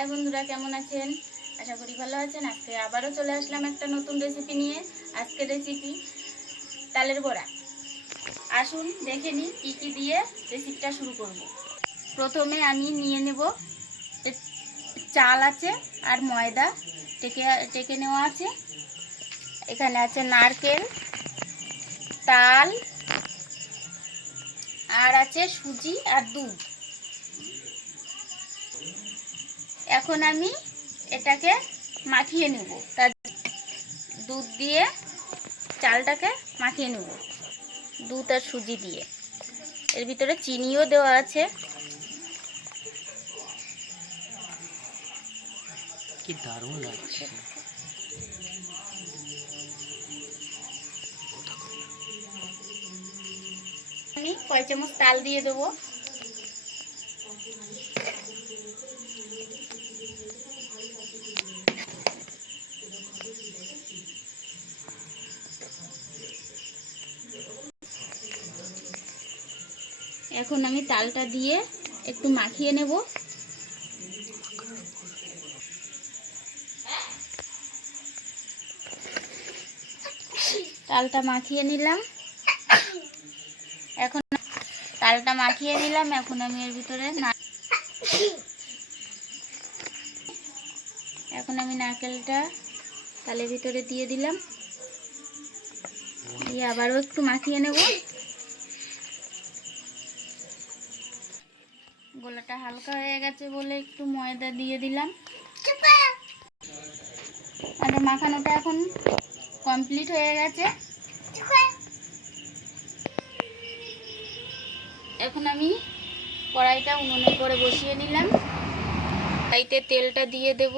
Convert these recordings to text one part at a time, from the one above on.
High বন্ধুরা, কেমন আছেন? আশা করি ভালো আছেন। আজকে আবারও চলে আসলাম একটা নতুন রেসিপি নিয়ে। আজকের রেসিপি তালের বড়া। আসুন দেখে নিই কী কী দিয়ে রেসিপিটা শুরু করব। প্রথমে আমি নিয়ে নেব চাল আছে আর ময়দা টেকে নেওয়া আছে। এখানে আছে নারকেল, তাল আর আছে সুজি আর দুধ। এখন আমি এটাকে মাখিয়ে নেব। তার দুধ দিয়ে চালটাকে মাখিয়ে নেব, দুধ আর সুজি দিয়ে। এর ভিতরে চিনিও দেওয়া আছে। কি দারুণ লাগছে। আমি কয় চামচ তাল দিয়ে দেবো। এখন আমি তালটা দিয়ে একটু মাখিয়ে নেব। তালটা মাখিয়ে নিলাম। এখন আমি এর ভিতরে নারকেলটা তালের ভিতরে দিয়ে দিলাম, দিয়ে আবারও একটু মাখিয়ে নেব। গোলাটা হালকা হয়ে গেছে বলে একটু ময়দা দিয়ে দিলাম। আর মাখানোটা এখন কমপ্লিট হয়ে গেছে। এখন আমি কড়াইটা উনুনে করে বসিয়ে নিলাম। কড়াইতে তেলটা দিয়ে দেব।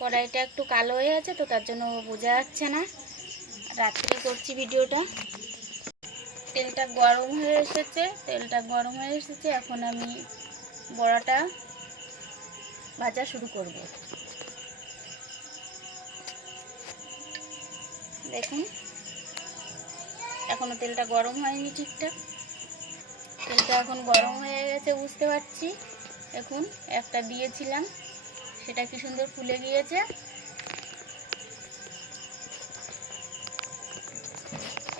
কড়াইটা একটু কালো হয়ে আছে, তো তার জন্য বোঝা যাচ্ছে না। রাত্রে করছি ভিডিওটা। তেলটা গরম হয়ে এসেছে। এখন আমি বড়াটা ভাজা শুরু করব। দেখুন, এখনো তেলটা গরম হয়নি ঠিকঠাক। তেলটা এখন গরম হয়ে গেছে বুঝতে পারছি। এখন একটা দিয়েছিলাম, সেটা কি সুন্দর ফুলে গিয়েছে।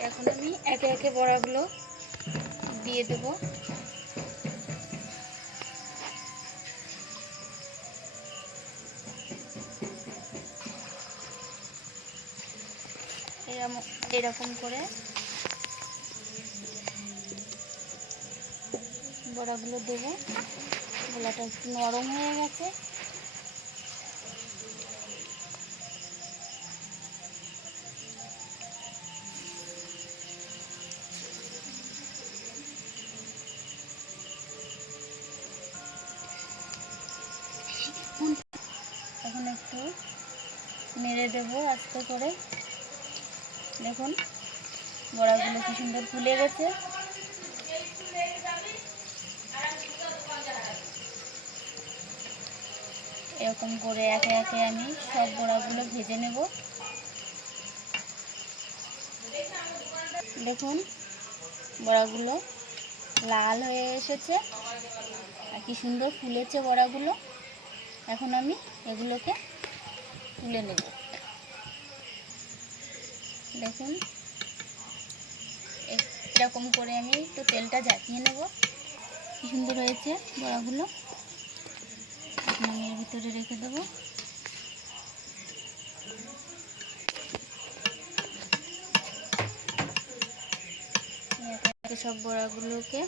এখন আমি একে একে বড়াগুলো দিয়ে দেব। এরকম করে বড়াগুলো দেবো। গোলাটা একটু নরম হয়ে গেছে। এখন একটু নেড়ে দেবো আস্তে করে। দেখুন বড়াগুলো কি সুন্দর ফুলে গেছে। এরকম করে একে একে আমি সব বড়াগুলো ভেজে নেব। দেখুন বড়াগুলো লাল হয়ে এসেছে আর কি সুন্দর ফুলেছে বড়াগুলো। এখন আমি এগুলোকে তুলে নেব। দেখুন এরকম করে আমি একটু তেলটা ঝাঁকিয়ে নেব। কি সুন্দর হয়েছে বড়াগুলো। এখন আমি এর ভিতরে রেখে দেবো। সব বড়াগুলোকে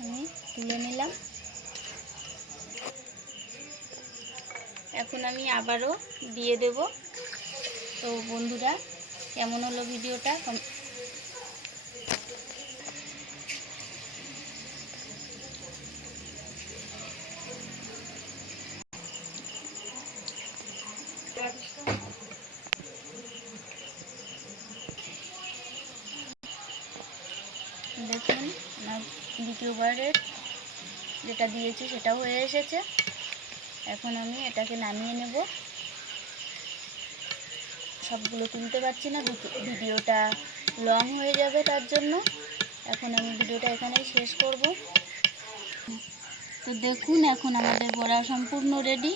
আমি তুলে নিলাম। এখন আমি আবারও দিয়ে দেব। তো বন্ধুরা, কেমন হলো ভিডিওটা? দেখুন আমার দ্বিতীয়বারের যেটা দিয়েছি সেটাও হয়ে এসেছে। এখন আমি এটাকে নামিয়ে নেব। সবগুলো তুলতে পারছি না, ভিডিওটা লং হয়ে যাবে, তার জন্য এখন আমি ভিডিওটা এখানেই শেষ করব। তো দেখুন এখন আমাদের বড়া সম্পূর্ণ রেডি।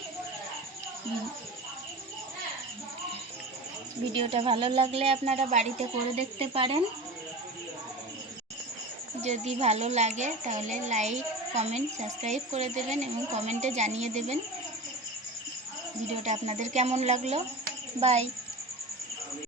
ভিডিওটা ভালো লাগলে আপনারা বাড়িতে করে দেখতে পারেন। যদি ভালো লাগে তাহলে লাইক, কমেন্ট, সাবস্ক্রাইব করে দেবেন এবং কমেন্টে জানিয়ে দেবেন ভিডিওটা আপনাদের কেমন লাগলো। বাই।